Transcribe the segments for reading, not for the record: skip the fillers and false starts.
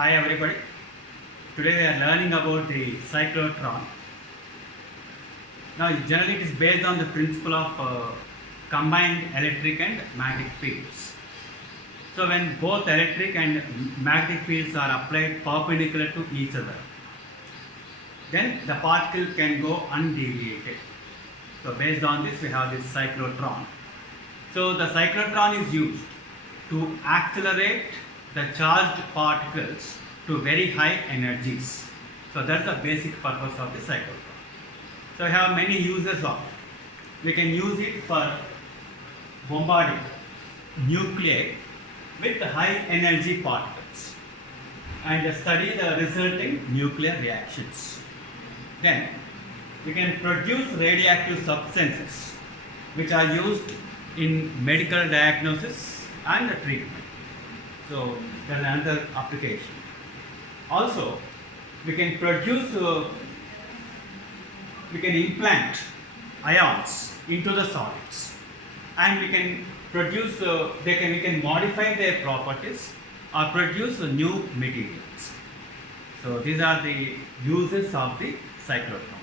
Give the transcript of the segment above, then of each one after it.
Hi everybody. Today we are learning about the cyclotron. Now generally it is based on the principle of combined electric and magnetic fields. So when both electric and magnetic fields are applied perpendicular to each other, then the particle can go undeviated. So based on this we have this cyclotron. So the cyclotron is used to accelerate the charged particles to very high energies. So that's the basic purpose of the cyclotron. So we have many uses of it. We can use it for bombarding nuclei with high energy particles and study the resulting nuclear reactions. Then we can produce radioactive substances which are used in medical diagnosis and treatment. So that's another application. Also, we can produce, we can implant ions into the solids, and we can produce, we can modify their properties or produce new materials. So these are the uses of the cyclotron.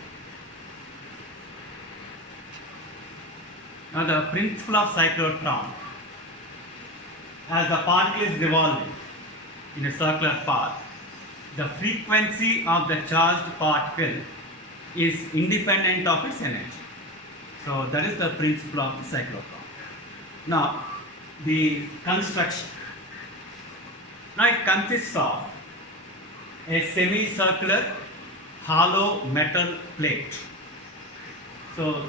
Now the principle of cyclotron, as the particle is revolving in a circular path, the frequency of the charged particle is independent of its energy. So that is the principle of the cyclotron. Now the construction. Now it consists of a semicircular hollow metal plate. So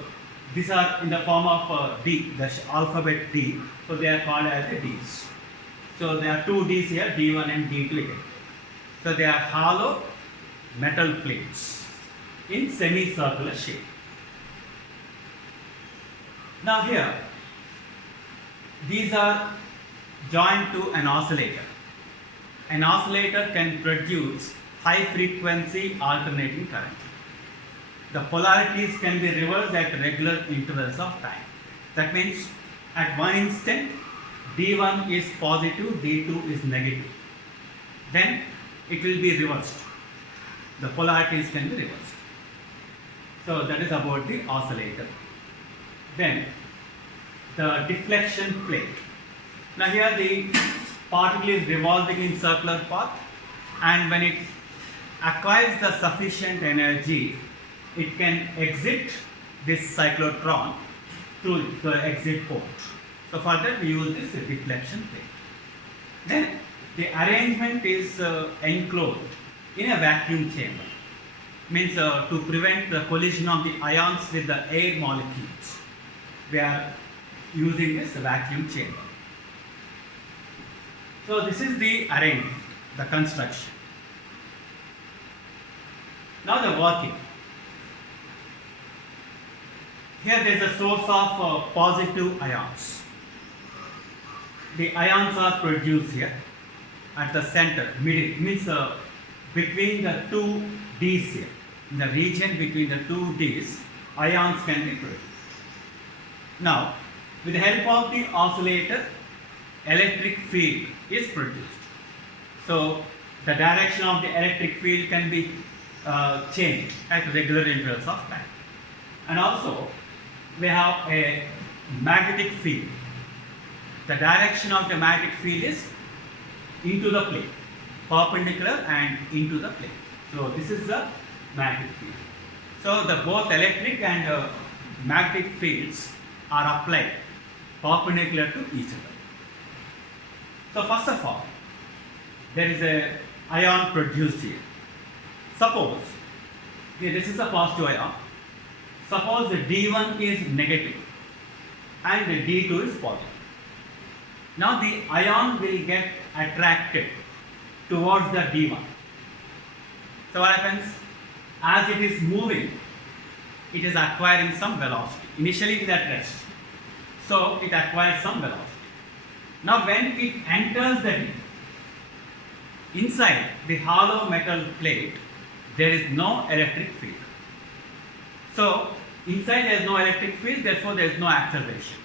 these are in the form of D, the alphabet D. So they are called as the Ds. So there are two Ds here, D1 and D2 here. So they are hollow metal plates in semicircular shape. Now here, these are joined to an oscillator. An oscillator can produce high frequency alternating current. The polarities can be reversed at regular intervals of time. That means at one instant D1 is positive, D2 is negative. Then it will be reversed. The polarities can be reversed. So that is about the oscillator. Then the deflection plate. Now here the particle is revolving in circular path, and when it acquires the sufficient energy, it can exit this cyclotron through the exit port. So for that we use this deflection plate. Then the arrangement is enclosed in a vacuum chamber. Means to prevent the collision of the ions with the air molecules, we are using this vacuum chamber. So this is the arrangement, the construction. Now the working. Here there is a source of positive ions. The ions are produced here at the center, middle, means between the two Ds here. In the region between the two Ds, ions can be produced. Now, with the help of the oscillator, electric field is produced. So the direction of the electric field can be changed at regular intervals of time. And also, we have a magnetic field. The direction of the magnetic field is into the plane, perpendicular and into the plane. So this is the magnetic field. So the both electric and magnetic fields are applied perpendicular to each other. So first of all, there is a ion produced here. Suppose this is a positive ion. Suppose the D1 is negative and the D2 is positive. Now the ion will get attracted towards the D1. So what happens? As it is moving, it is acquiring some velocity. Initially it is at rest. So it acquires some velocity. Now when it enters the D, inside the hollow metal plate, there is no electric field. So inside there is no electric field, therefore there is no acceleration.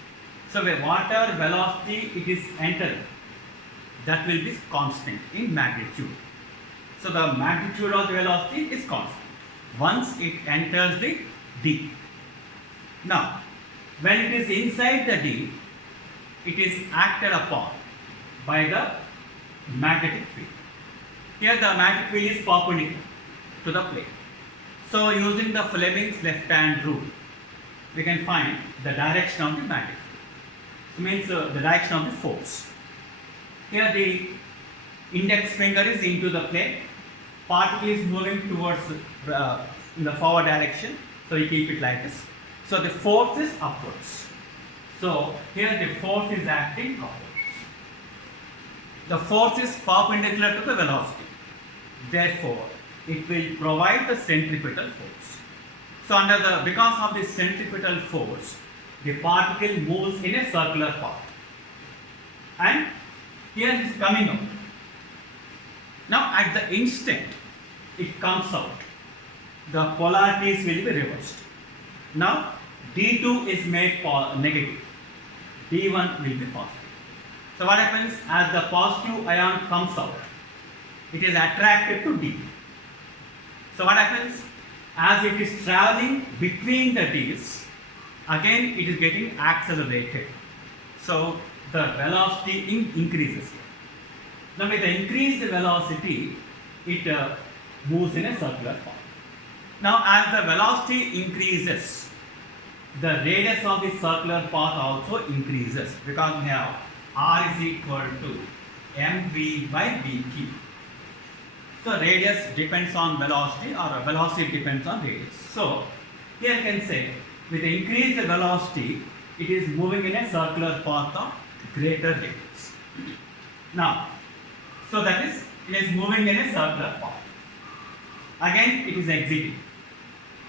So whatever velocity it is entering, that will be constant in magnitude. So the magnitude of the velocity is constant once it enters the D. Now, when it is inside the D, it is acted upon by the magnetic field. Here the magnetic field is perpendicular to the plane. So using the Fleming's left hand rule, we can find the direction of the magnetic field. It means the direction of the force. Here the index finger is into the plane, particle is moving towards in the forward direction, so you keep it like this. So the force is upwards. So here the force is acting upwards. The force is perpendicular to the velocity. Therefore, it will provide the centripetal force. So because of the centripetal force, the particle moves in a circular path. And here it is coming out. Now at the instant it comes out, the polarities will be reversed. Now D2 is made negative, D1 will be positive. So what happens, as the positive ion comes out, it is attracted to D. So what happens, as it is traveling between the D's, again it is getting accelerated. So the velocity increases here. Now with the increased velocity, it moves in a circular path. Now as the velocity increases, the radius of the circular path also increases, because we have R is equal to mv by dt. So radius depends on velocity, or velocity depends on radius. So here I can say, with the increased velocity, it is moving in a circular path of greater radius. Now, so that is, it is moving in a circular path. Again, it is exiting.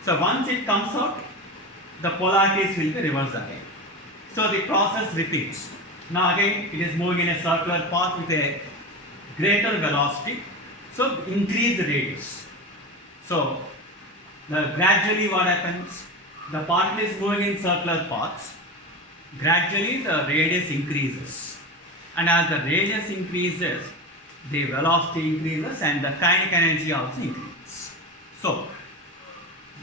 So once it comes out, the polarities will be reversed again. So the process repeats. Now again, it is moving in a circular path with a greater velocity. So increase the radius. So gradually what happens? The particle is moving in circular paths. Gradually the radius increases. And as the radius increases, the velocity increases and the kinetic energy also increases. So,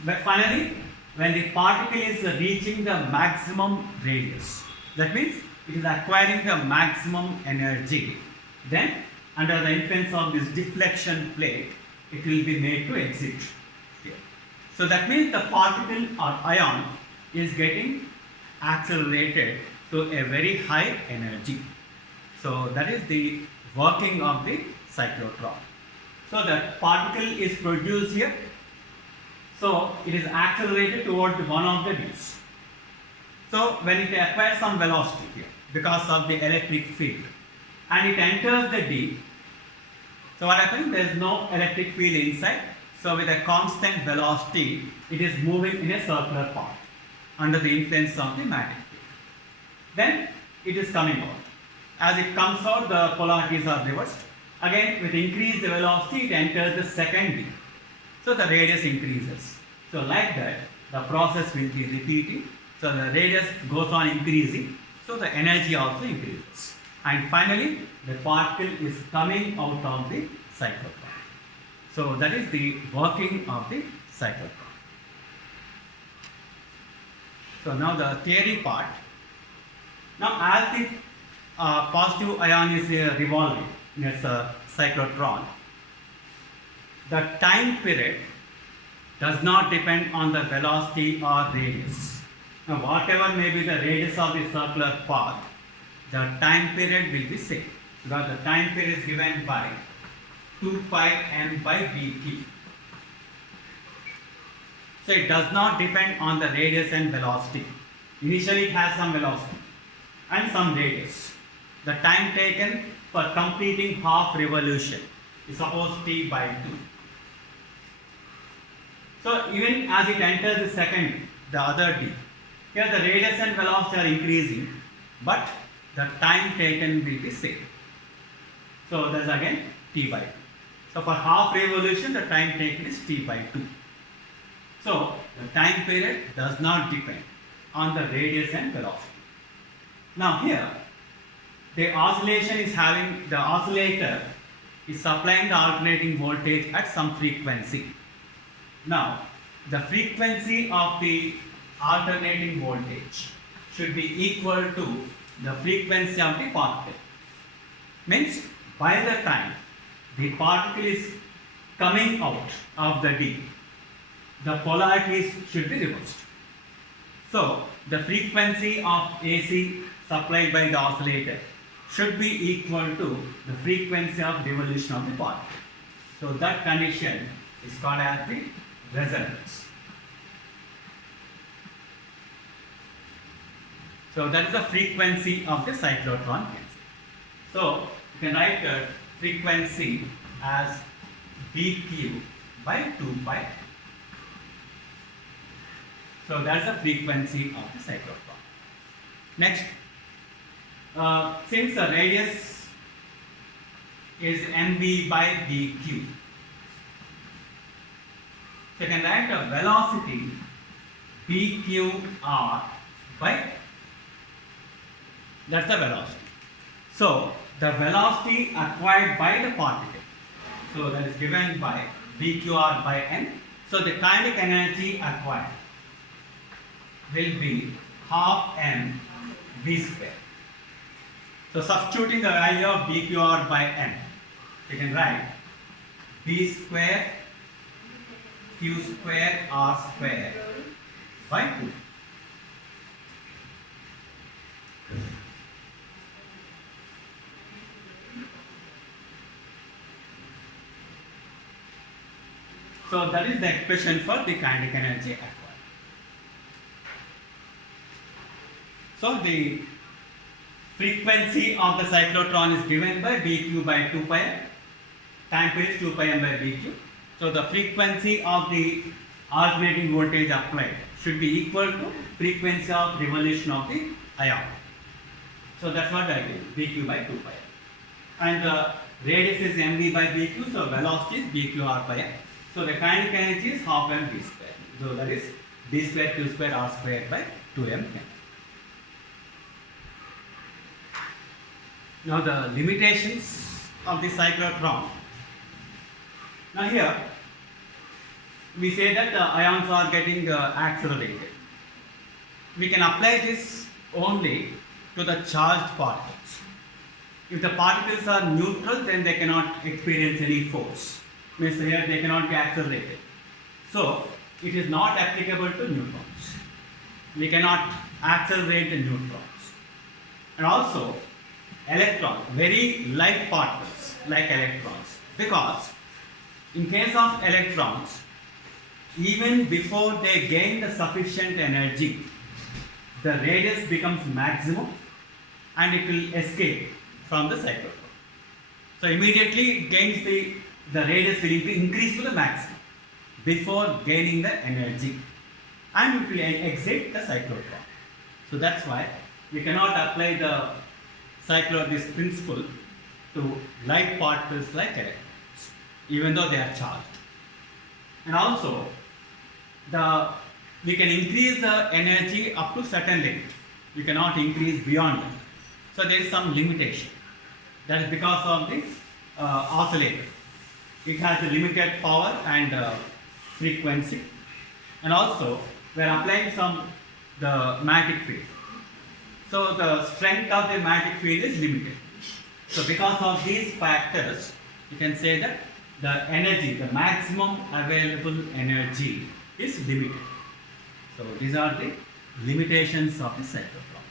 but finally, when the particle is reaching the maximum radius, that means it is acquiring the maximum energy, then under the influence of this deflection plate, it will be made to exit here. So that means the particle or ion is getting accelerated to a very high energy. So that is the working of the cyclotron. So the particle is produced here. So it is accelerated towards one of the D's. So when it acquires some velocity here because of the electric field and it enters the D, so what happens? There is no electric field inside. So with a constant velocity, it is moving in a circular path under the influence of the magnetic field. Then it is coming out. As it comes out, the polarities are reversed. Again, with increased velocity, it enters the second D. So the radius increases. So like that, the process will be repeating. So the radius goes on increasing. So the energy also increases. And finally, the particle is coming out of the cyclotron. So that is the working of the cyclotron. So now the theory part. Now as the positive ion is revolving in a cyclotron, the time period does not depend on the velocity or radius. Now whatever may be the radius of the circular path, the time period will be same, because the time period is given by 2 pi m by dt. So it does not depend on the radius and velocity. Initially it has some velocity and some radius. The time taken for completing half revolution is suppose t by 2. So even as it enters the second, the other d, here the radius and velocity are increasing, but the time taken will be same. So that's again t by 2. So for half revolution, the time taken is t by 2. So the time period does not depend on the radius and velocity. Now here, the oscillation is having, the oscillator is supplying the alternating voltage at some frequency. Now, the frequency of the alternating voltage should be equal to the frequency of the particle. Means by the time the particle is coming out of the D, the polarities should be reversed. So, the frequency of AC supplied by the oscillator should be equal to the frequency of revolution of the particle. So, that condition is called as the resonance. So, that is the frequency of the cyclotron. So, you can write the frequency as BQ by 2 pi. So, that is the frequency of the cyclotron. Next, since the radius is mv by bq, so you can write the velocity bqr by, that's the velocity. So, the velocity acquired by the particle, so that is given by bqr by n. So, the kinetic energy acquired will be half m v square. So, substituting the value of bqr by n, you can write b square q square r square by 2. So, that is the expression for the kinetic energy acquired. So, the frequency of the cyclotron is given by bq by 2 pi, time period 2 pi m by bq. So, the frequency of the alternating voltage applied should be equal to frequency of revolution of the ion. So, that's what I did, bq by 2 pi. And the radius is mv by bq, so velocity is bqr by m. So, the kinetic energy is half m v square. So, that is b square q square r square by 2m. Now, the limitations of the cyclotron. Now, here we say that the ions are getting accelerated. We can apply this only to the charged particles. If the particles are neutral, then they cannot experience any force. Means here they cannot be accelerated. So, it is not applicable to neutrons. We cannot accelerate the neutrons. And also, electrons, very light particles like electrons, because in case of electrons, even before they gain the sufficient energy, the radius becomes maximum and it will escape from the cyclotron. So, immediately it gains the radius will increase to the maximum before gaining the energy, and it will exit the cyclotron. So, that's why we cannot apply this principle to light particles like electrons, even though they are charged. And also, we can increase the energy up to certain limit. We cannot increase beyond that. So, there is some limitation. That is because of the oscillator. It has a limited power and frequency, and also we are applying the magnetic field. So, the strength of the magnetic field is limited. So, because of these factors, you can say that the energy, the maximum available energy is limited. So, these are the limitations of the cyclotron.